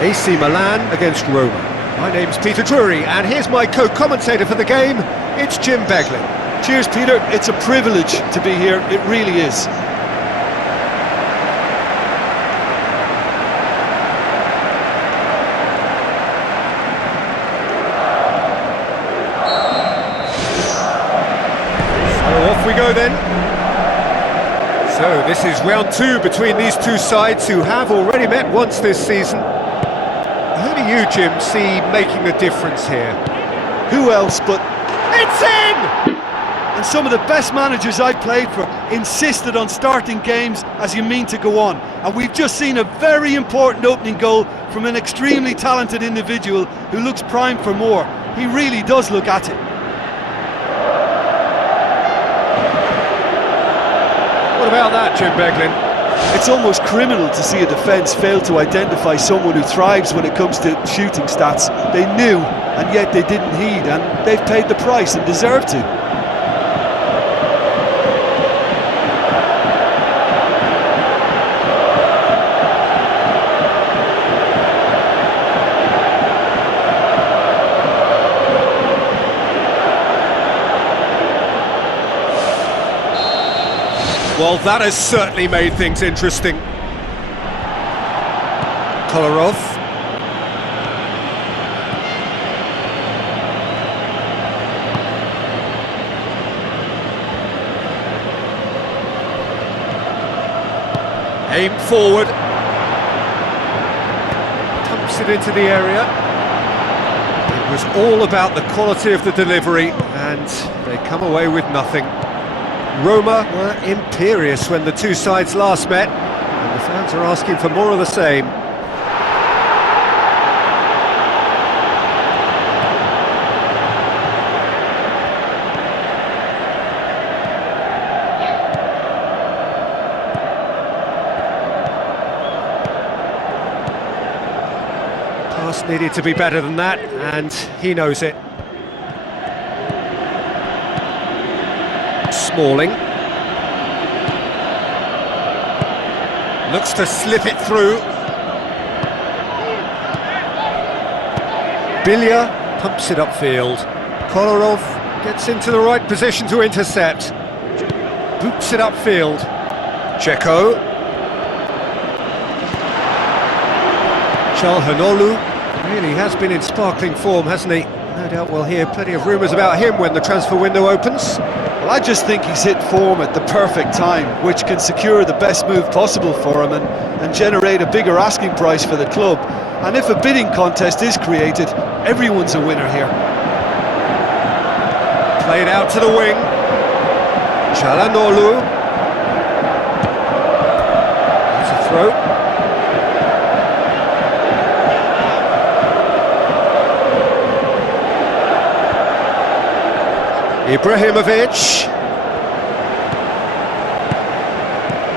AC Milan against Roma. My name's Peter Drury, and here's my co-commentator for the game, it's Jim Beglin. Cheers, Peter. It's a privilege to be here, it really is. So off we go then. So this is round two between these two sides who have already met once this season. Who do you, Jim, see making the difference here? Who else but... It's in! And some of the best managers I played for insisted on starting games as you mean to go on. And we've just seen a very important opening goal from an extremely talented individual who looks primed for more. He really does look at it. What about that, Jim Beglin? It's almost criminal to see a defence fail to identify someone who thrives when it comes to shooting stats. They knew, and yet they didn't heed, and they've paid the price and deserve to. Well, that has certainly made things interesting. Kolarov. Aim forward. Pumps it into the area. It was all about the quality of the delivery, and they come away with nothing. Roma were imperious when the two sides last met, and the fans are asking for more of the same. Pass needed to be better than that, and he knows it. Smalling looks to slip it through. Bilya pumps it upfield. Kolarov gets into the right position to intercept. Boots it upfield. Dzeko. Calhanoglu really has been in sparkling form, hasn't he? No doubt we'll hear plenty of rumours about him when the transfer window opens. Well, I just think he's hit form at the perfect time, which can secure the best move possible for him and generate a bigger asking price for the club. And if a bidding contest is created, everyone's a winner here. Played out to the wing. Calhanoglu. That's a throw. Ibrahimovic,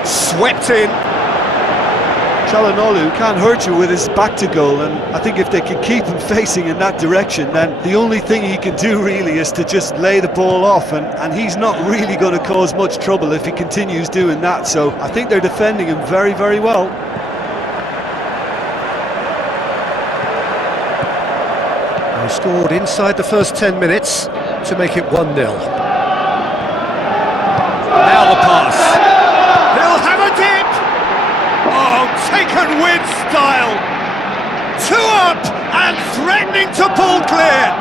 swept in. Calhanoglu can't hurt you with his back to goal, and I think if they can keep him facing in that direction, then the only thing he can do really is to just lay the ball off, and he's not really going to cause much trouble if he continues doing that. So I think they're defending him very, very well. They scored inside the first 10 minutes to make it 1-0. Now the pass. He'll have a dip! Oh, taken with style! 2 up and threatening to pull clear!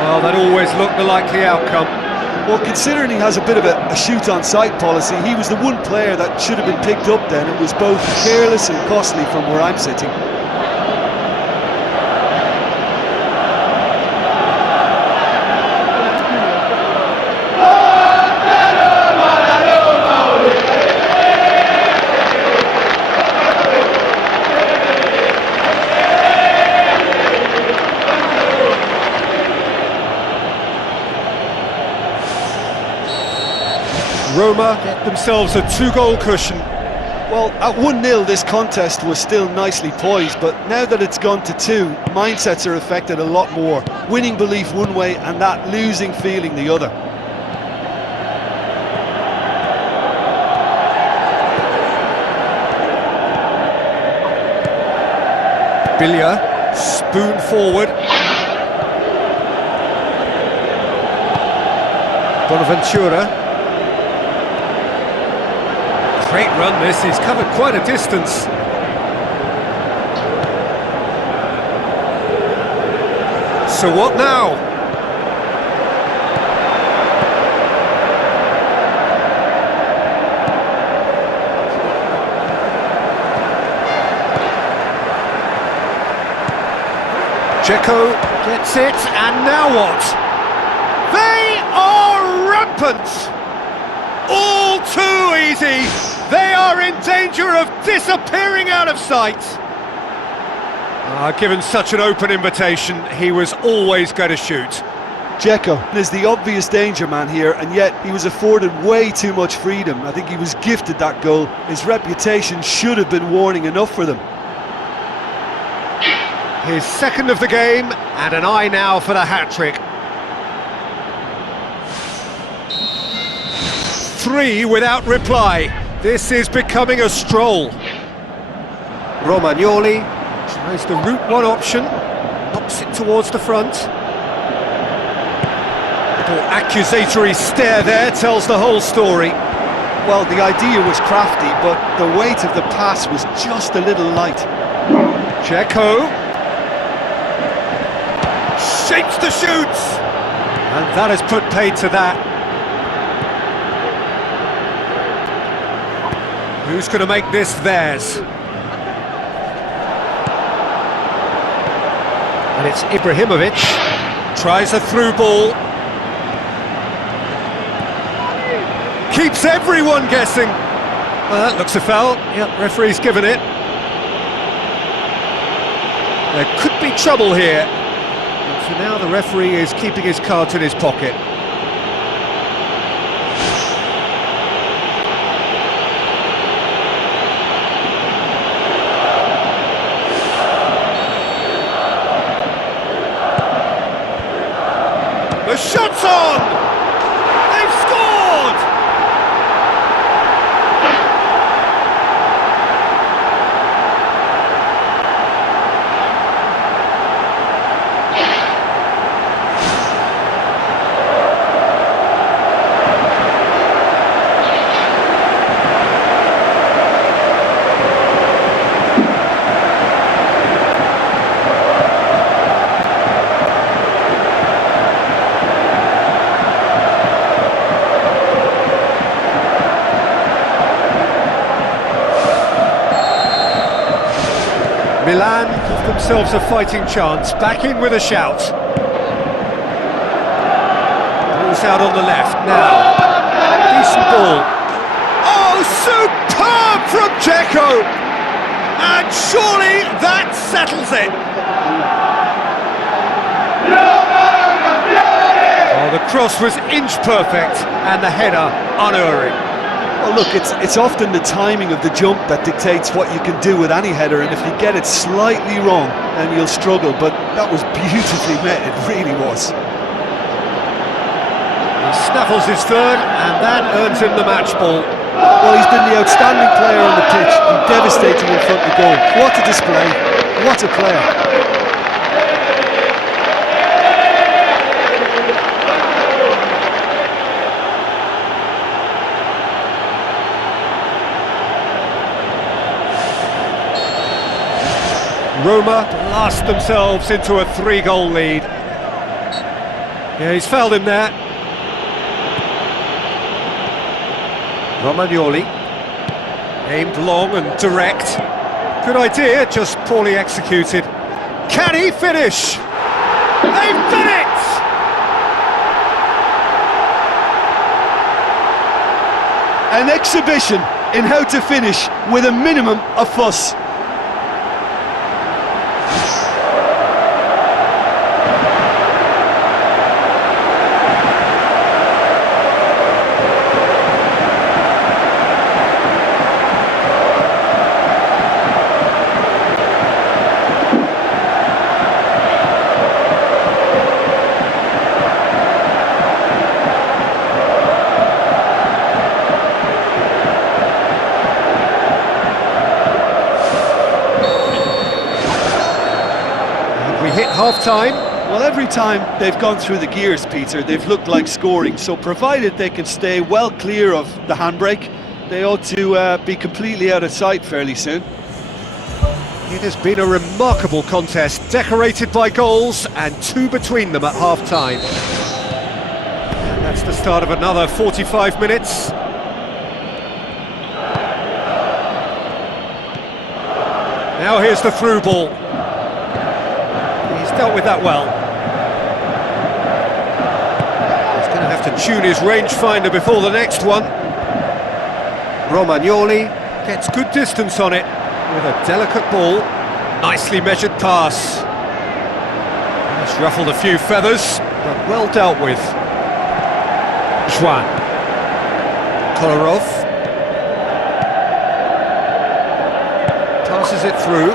Well, that always looked the likely outcome. Well, considering he has a bit of a shoot-on-sight policy, he was the one player that should have been picked up then. It was both careless and costly from where I'm sitting. Roma get themselves a 2-goal cushion. Well, at 1-0 this contest was still nicely poised, but now that it's gone to 2, mindsets are affected a lot more. Winning belief one way and that losing feeling the other. Biglia, spoon forward. Bonaventura. Great run this, he's covered quite a distance. So what now? Dzeko gets it, and now what? They are rampant! All too easy! They are in danger of disappearing out of sight! Given such an open invitation, he was always going to shoot. Dzeko is the obvious danger man here, and yet he was afforded way too much freedom. I think he was gifted that goal. His reputation should have been warning enough for them. His second of the game, and an eye now for the hat-trick. 3 without reply. This is becoming a stroll. Romagnoli tries the route one option, knocks it towards the front. Little accusatory stare there tells the whole story. Well, the idea was crafty, but the weight of the pass was just a little light. Dzeko shapes the shoots, and that has put paid to that. Who's going to make this theirs? And it's Ibrahimovic, tries a through ball. Keeps everyone guessing. Well, that looks a foul. Yep, referee's given it. There could be trouble here. But for now, the referee is keeping his cards in his pocket. The shot's on! They've scored! Milan give themselves a fighting chance, back in with a shout. Ball's out on the left, now. Decent ball. Oh, superb from Dzeko! And surely that settles it. Oh, the cross was inch perfect, and the header unerring. Well, look, it's often the timing of the jump that dictates what you can do with any header, and if you get it slightly wrong, then you'll struggle, but that was beautifully met, it really was. He snaffles his third, and that earns him the match ball. Well, he's been the outstanding player on the pitch, and devastating in front of the goal. What a display, what a player. Roma blast themselves into a 3-goal lead. Yeah, he's fouled him there. Romagnoli, aimed long and direct. Good idea, just poorly executed. Can he finish? They've done it! An exhibition in how to finish with a minimum of fuss. We hit half-time. Well, every time they've gone through the gears, Peter, they've looked like scoring. So provided they can stay well clear of the handbrake, they ought to be completely out of sight fairly soon. It has been a remarkable contest, decorated by goals and two between them at half-time. And that's the start of another 45 minutes. Now here's the through ball. He's dealt with that well. He's going to have to tune his rangefinder before the next one. Romagnoli gets good distance on it with a delicate ball. Nicely measured pass. It's ruffled a few feathers, but well dealt with. Juan. Kolarov. Passes it through.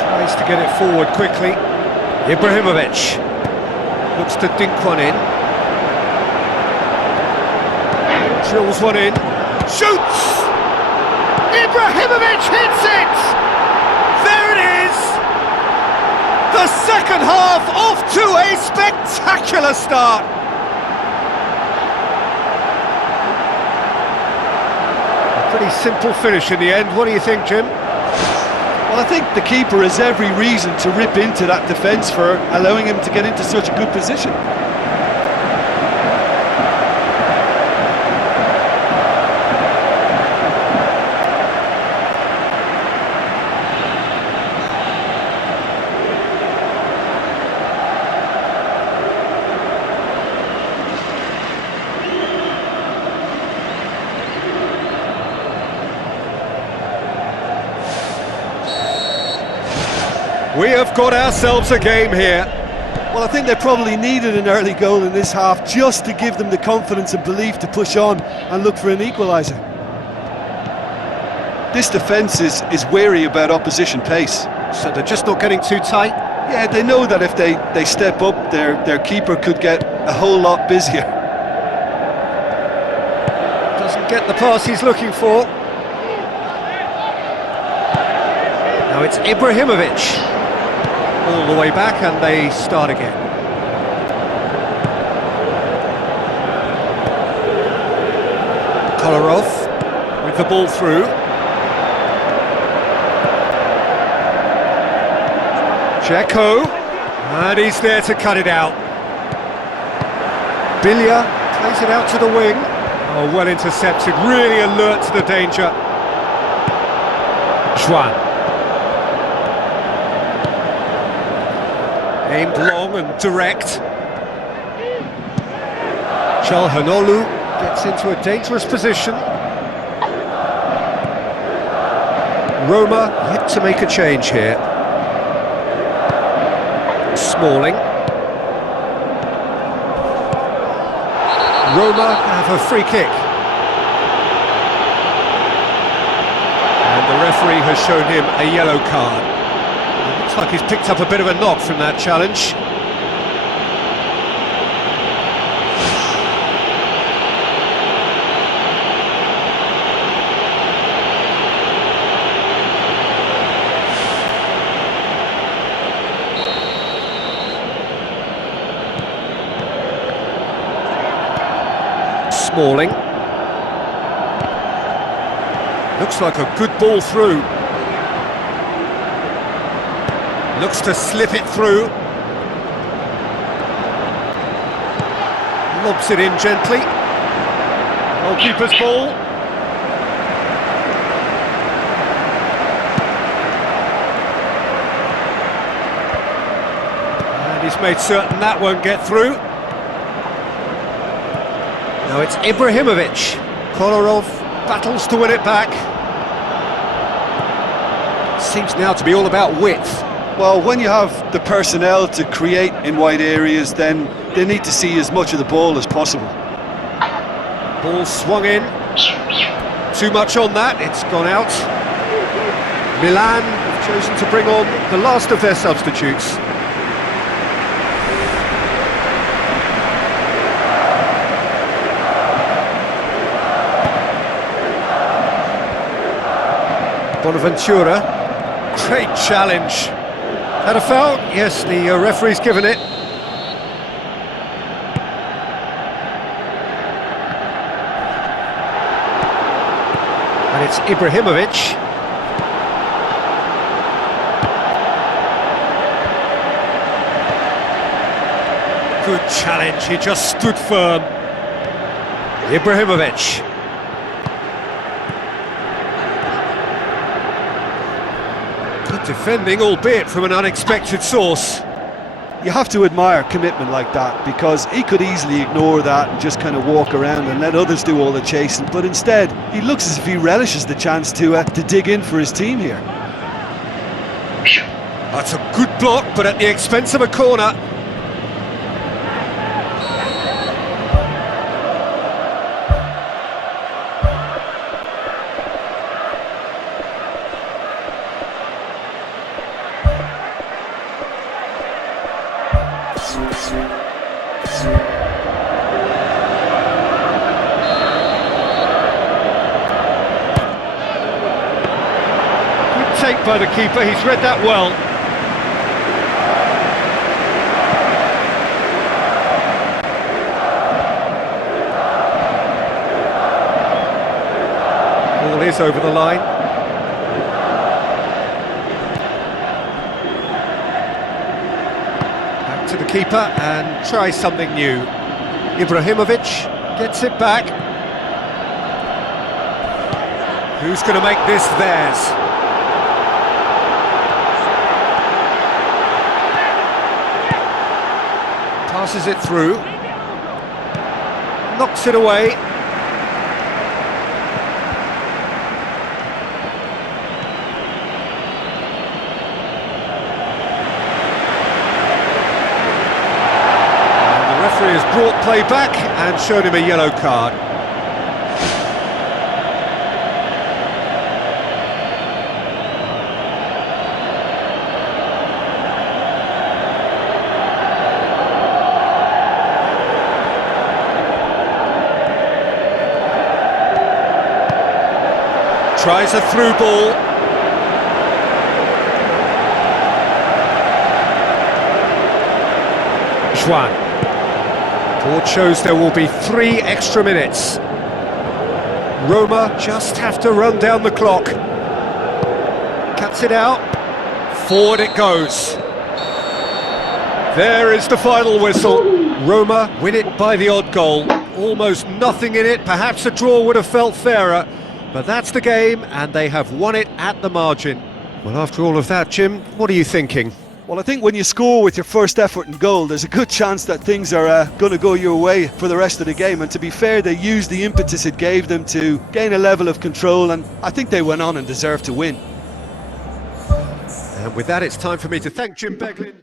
Tries to get it forward quickly. Ibrahimovic looks to dink one in. Drills one in. Shoots! Ibrahimovic hits it! There it is! The second half off to a spectacular start! Pretty simple finish in the end. What do you think, Jim? Well, I think the keeper has every reason to rip into that defence for allowing him to get into such a good position. We have got ourselves a game here. Well, I think they probably needed an early goal in this half just to give them the confidence and belief to push on and look for an equaliser. This defence is wary about opposition pace. So they're just not getting too tight? Yeah, they know that if they step up, their keeper could get a whole lot busier. Doesn't get the pass he's looking for. Now it's Ibrahimovic. All the way back and they start again. Kolarov with the ball through. Dzeko, and he's there to cut it out. Bilya plays it out to the wing. Oh, well intercepted, really alert to the danger. Juan. Aimed long and direct. Çalhanoğlu gets into a dangerous position. Roma yet to make a change here. Smalling. Roma have a free kick. And the referee has shown him a yellow card. Looks like he's picked up a bit of a knock from that challenge. Smalling. Looks like a good ball through. Looks to slip it through. Lobs it in gently. Goalkeeper's ball. And he's made certain that won't get through. Now it's Ibrahimovic. Kolarov battles to win it back. Seems now to be all about width. Well, when you have the personnel to create in wide areas, then they need to see as much of the ball as possible. Ball swung in. Too much on that, it's gone out. Milan have chosen to bring on the last of their substitutes. Bonaventura. Great challenge. Had a foul? Yes, the referee's given it. And it's Ibrahimovic. Good challenge, he just stood firm. Ibrahimovic. Good defending, albeit from an unexpected source. You have to admire commitment like that, because he could easily ignore that and just kind of walk around and let others do all the chasing, but instead he looks as if he relishes the chance to dig in for his team here. That's a good block, but at the expense of a corner. Good take by the keeper, he's read that well. Ball is over the line. Back to the keeper and try something new. Ibrahimovic gets it back. Who's going to make this theirs? Passes it through. Knocks it away. Has brought play back and shown him a yellow card. Tries a through ball. Juan. Board shows there will be 3 extra minutes. Roma just have to run down the clock. Cuts it out. Forward it goes. There is the final whistle. Roma win it by the odd goal. Almost nothing in it. Perhaps a draw would have felt fairer. But that's the game, and they have won it at the margin. Well, after all of that, Jim, what are you thinking? Well, I think when you score with your first effort and goal, there's a good chance that things are going to go your way for the rest of the game. And to be fair, they used the impetus it gave them to gain a level of control, and I think they went on and deserved to win. And with that, it's time for me to thank Jim Beglin.